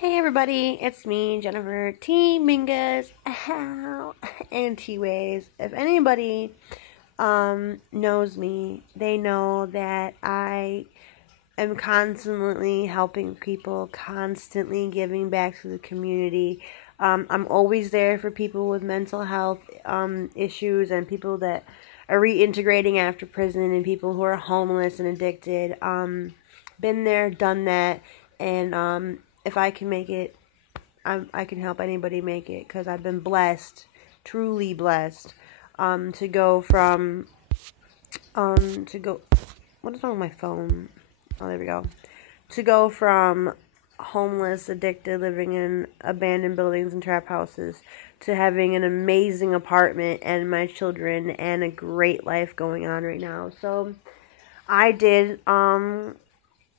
Hey everybody, it's me, Jennifer T. Mingus, and T Ways. If anybody knows me, they know that I am constantly helping people, constantly giving back to the community. I'm always there for people with mental health issues and people that are reintegrating after prison and people who are homeless and addicted. Been there, done that, and if I can make it, I can help anybody make it because I've been blessed, truly blessed, to go from, what is wrong with my phone? Oh, there we go. To go from homeless, addicted, living in abandoned buildings and trap houses to having an amazing apartment and my children and a great life going on right now. So I did,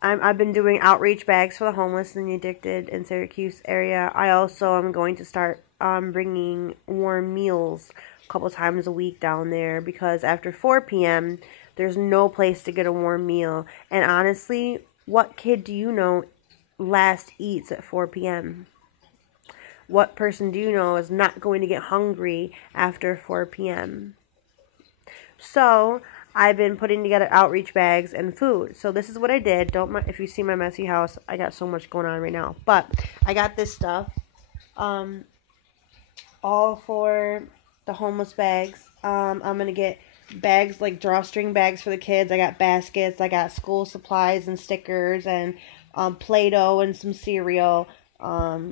I've been doing outreach bags for the homeless and the addicted in Syracuse area. I also am going to start bringing warm meals a couple times a week down there because after 4 p.m. there's no place to get a warm meal. And honestly, what kid do you know last eats at 4 p.m.? What person do you know is not going to get hungry after 4 p.m.? So I've been putting together outreach bags and food. So this is what I did. If you see my messy house, I got so much going on right now. But I got this stuff, all for the homeless bags. I'm gonna get bags like drawstring bags for the kids. I got baskets. I got school supplies and stickers and Play-Doh and some cereal,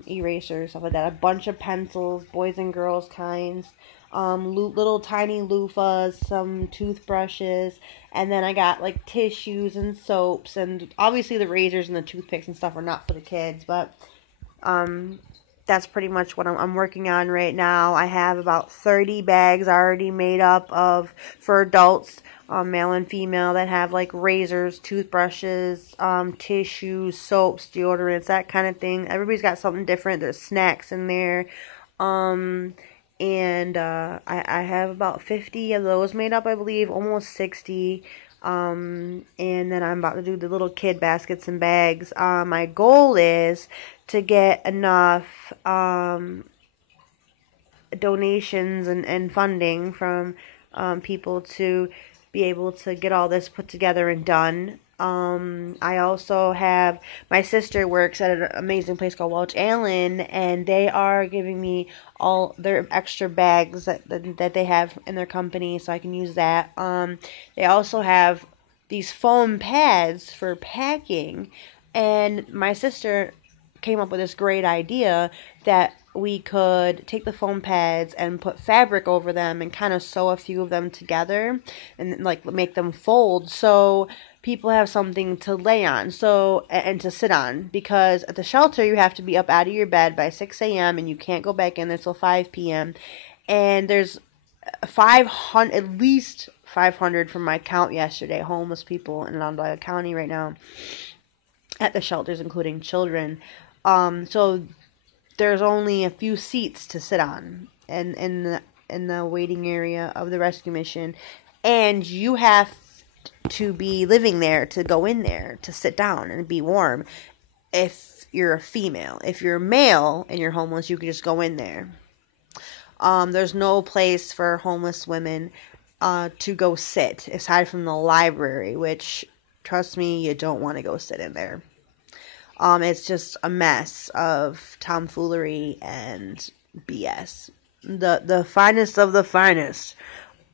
erasers, stuff like that. A bunch of pencils, boys and girls kinds. Little tiny loofahs, some toothbrushes, and then I got like tissues and soaps, and obviously the razors and the toothpicks and stuff are not for the kids, but that's pretty much what I'm working on right now. I have about 30 bags already made up of for adults, male and female, that have like razors, toothbrushes, tissues, soaps, deodorants, that kind of thing. Everybody's got something different. There's snacks in there. And I have about 50 of those made up, I believe, almost 60. And then I'm about to do the little kid baskets and bags. My goal is to get enough donations and funding from people to be able to get all this put together and done. I also have, my sister works at an amazing place called Welch Allen, and they are giving me all their extra bags that they have in their company, so I can use that. They also have these foam pads for packing, and my sister came up with this great idea that we could take the foam pads and put fabric over them and kind of sew a few of them together and like make them fold so people have something to lay on and to sit on, because at the shelter you have to be up out of your bed by 6 a.m. and you can't go back in until 5 p.m. and there's 500, at least 500 from my count yesterday, homeless people in Onondaga County right now at the shelters, including children. So there's only a few seats to sit on in the waiting area of the rescue mission, and you have to be living there to go in there to sit down and be warm. If you're a female, if you're male and you're homeless, you can just go in there. There's no place for homeless women to go sit aside from the library, which, trust me, you don't want to go sit in there. It's just a mess of tomfoolery and BS. The finest of the finest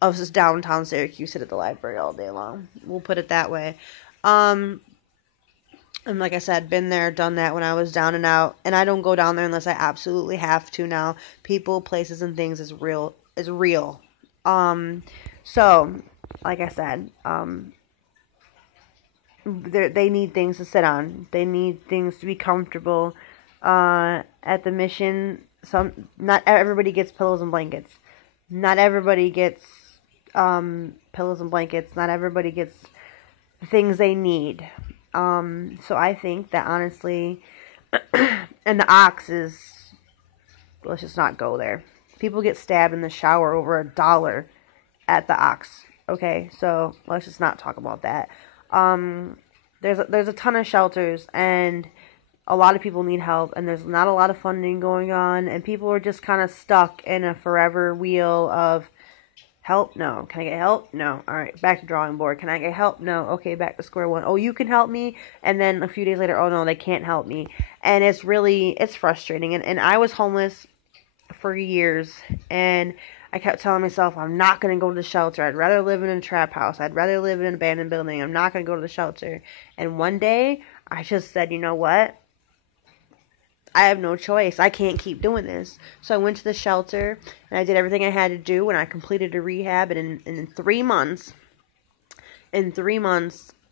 of downtown Syracuse sit at the library all day long. We'll put it that way. And like I said, been there, done that when I was down and out. And I don't go down there unless I absolutely have to now. People, places, and things is real. So, like I said, they need things to sit on. They need things to be comfortable. At the mission, not everybody gets pillows and blankets. Not everybody gets pillows and blankets. Not everybody gets the things they need. So I think that honestly, and the Ox is, let's just not go there. People get stabbed in the shower over $1 at the Ox. Okay, so let's just not talk about that. There's a ton of shelters, and a lot of people need help, and there's not a lot of funding going on, and people are just kind of stuck in a forever wheel of help? No. Can I get help? No. All right, back to drawing board. Can I get help? No. Okay, back to square one. Oh, you can help me? And then a few days later, oh no, they can't help me. And it's frustrating. And I was homeless for years, and I kept telling myself, I'm not going to go to the shelter. I'd rather live in a trap house. I'd rather live in an abandoned building. I'm not going to go to the shelter. And one day, I just said, you know what? I have no choice. I can't keep doing this. So I went to the shelter, and I did everything I had to do, and I completed a rehab, and in 3 months,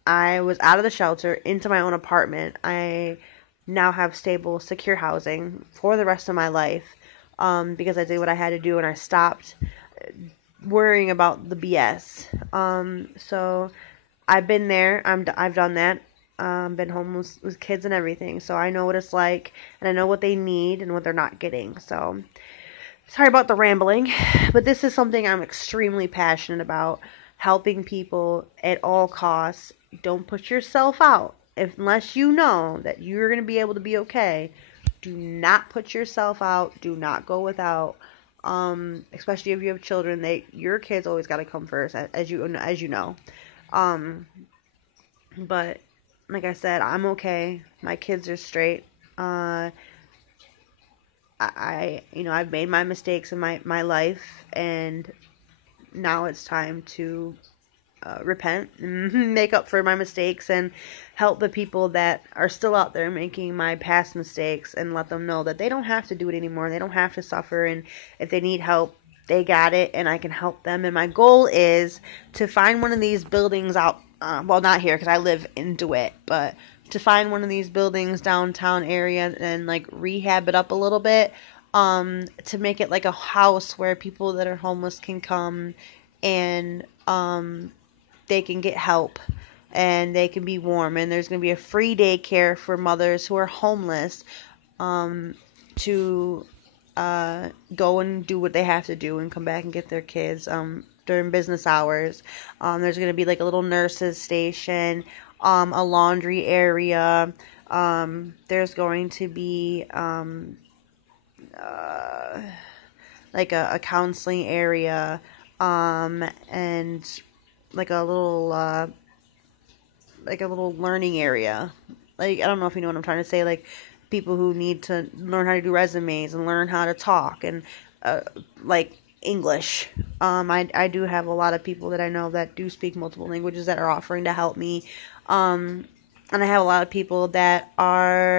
I was out of the shelter into my own apartment. I now have stable, secure housing for the rest of my life, because I did what I had to do, and I stopped worrying about the BS. So I've been there. I've done that. Been homeless with kids and everything, so I know what it's like, and I know what they need and what they're not getting. So sorry about the rambling, but this is something I'm extremely passionate about, helping people at all costs. Don't put yourself out unless you know that you're going to be able to be okay. Do not put yourself out. Do not go without. Especially if you have children, your kids always got to come first, as you know. But like I said, I'm okay. My kids are straight. I've made my mistakes in my life, and now it's time to repent and make up for my mistakes and help the people that are still out there making my past mistakes, and let them know that they don't have to do it anymore. They don't have to suffer, and if they need help, they got it, and I can help them. And my goal is to find one of these buildings out. Well, not here because I live in DeWitt, but to find one of these buildings downtown area and like rehab it up a little bit, to make it like a house where people that are homeless can come, and they can get help, and they can be warm, and there's going to be a free daycare for mothers who are homeless, to go and do what they have to do and come back and get their kids during business hours. There's going to be like a little nurses station, a laundry area. There's going to be like a counseling area, and like a little learning area. Like, I don't know if you know what I'm trying to say. Like, people who need to learn how to do resumes and learn how to talk and like English. I do have a lot of people that I know that do speak multiple languages that are offering to help me. And I have a lot of people that are